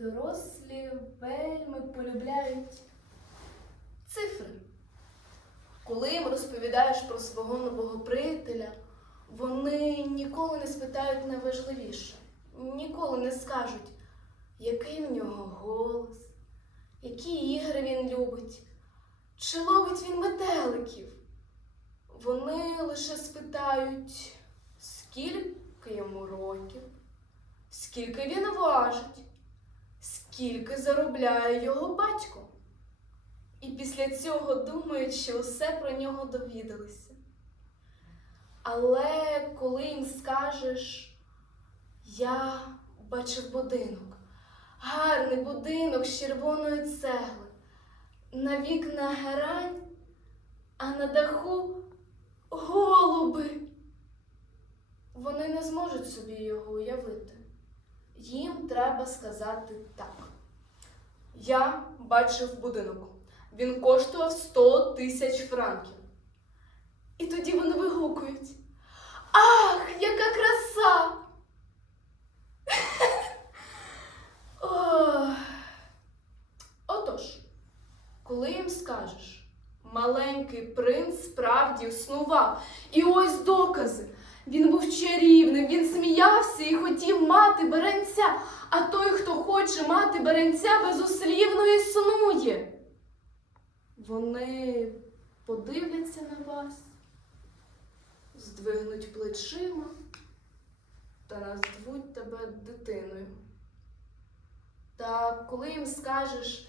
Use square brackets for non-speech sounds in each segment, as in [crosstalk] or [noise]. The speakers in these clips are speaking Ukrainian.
Дорослі вельми полюбляють цифри. Коли їм розповідаєш про свого нового приятеля, вони ніколи не спитають найважливіше, ніколи не скажуть, який в нього голос, які ігри він любить, чи ловить він метеликів. Вони лише спитають, скільки йому років, скільки він важить, скільки заробляє його батько. І після цього думають, що все про нього довідалися. Але коли їм скажеш, я бачив будинок, гарний будинок з червоної цегли, на вікна герань, а на даху голуби. Вони не зможуть собі його уявити. Їм треба сказати так. Я бачив будинок. Він коштував 100 тисяч франків. І тоді вони вигукують. Ах, яка краса! [laughs] Отож, коли їм скажеш, маленький принц справді існував, і ось докази. Він був чарівним, він сміявся і хотів мати беренця, а той, хто хоче мати беренця, безуслівно існує. Вони подивляться на вас, здвигнуть плечима та назвуть тебе дитиною. Та коли їм скажеш,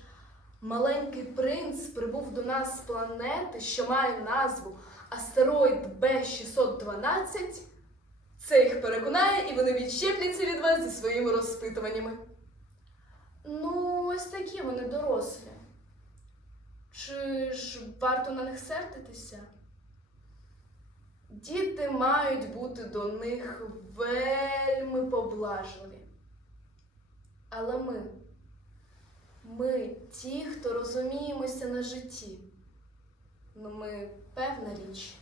маленький принц прибув до нас з планети, що має назву астероїд Б612, це їх переконає, і вони відщепляться від вас зі своїми розпитуваннями. Ну, ось такі вони дорослі. Чи ж варто на них сердитися? Діти мають бути до них вельми поблажливі. Але ми, ми ті, хто розуміємося на житті, ну ми, певна річ,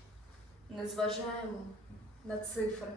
не зважаємо на цифри.